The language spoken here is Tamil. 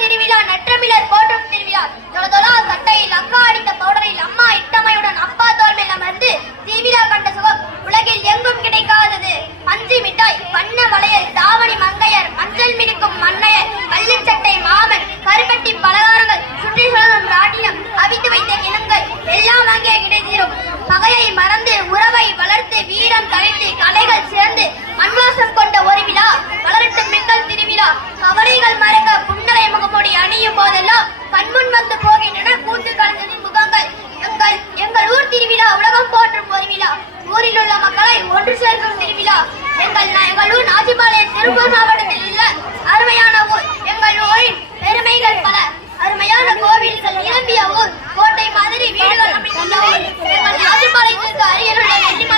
திருவிழா நற்றமிழர் போற்றும் திருவிழா. தொலதொலா சட்டையில் அக்கா அடித்த பவுடரில் அம்மா இட்டமையுடன் அப்பா தோல் மேல் அமர்ந்து திருவிழா கண்ட சுகம் உலகில் எங்கும் கிடைக்காதது. பஞ்சு மிட்டாய், வண்ண வளையல், தாவணி மங்கையர், மஞ்சள் மினுக்கும் மன்னையர், பள்ளிச்சட்டை மாமன், கருக்கட்டி பலகாரங்கள், சுற்றி சுழலும் ராட்டினம், அவித்து வைத்த கிணங்கள் எல்லாம் அங்கே கிடைத்தீரும். பகையை மறந்து உறவை வளர்த்து வீரம் தழைத்து கலைகள் சிறந்து மண்வாசம் கொண்ட ஒரு விழா வளரட்டும் எங்கள் திருவிழா. கவலைகள் மறக்க புன்னகை முகமூடி அணியும் போதெல்லாம் கண்முன் வந்து போகின்றன கூத்து கலைஞரின் முகங்கள். எங்கள் ஊர் திருவிழா உலகம் போற்றும் ஒரு விழா. ஊரில் உள்ள மக்களை ஒன்று சேர்க்கும் திருவிழா. எங்கள் ஊர் நாச்சிபாளையம் திருப்பூர் மாவட்டத்தில் உள்ள அருமையான ஊர். எங்கள் ஊரின் பெருமைகள் பல. அருமையான கோவில்கள் நிரம்பிய ஊர். கோட்டை மாதிரி வீடுகள் அமைந்துள்ள ஊர். எங்கள் நாச்சிபாளையத்திற்கு அருகில் உள்ள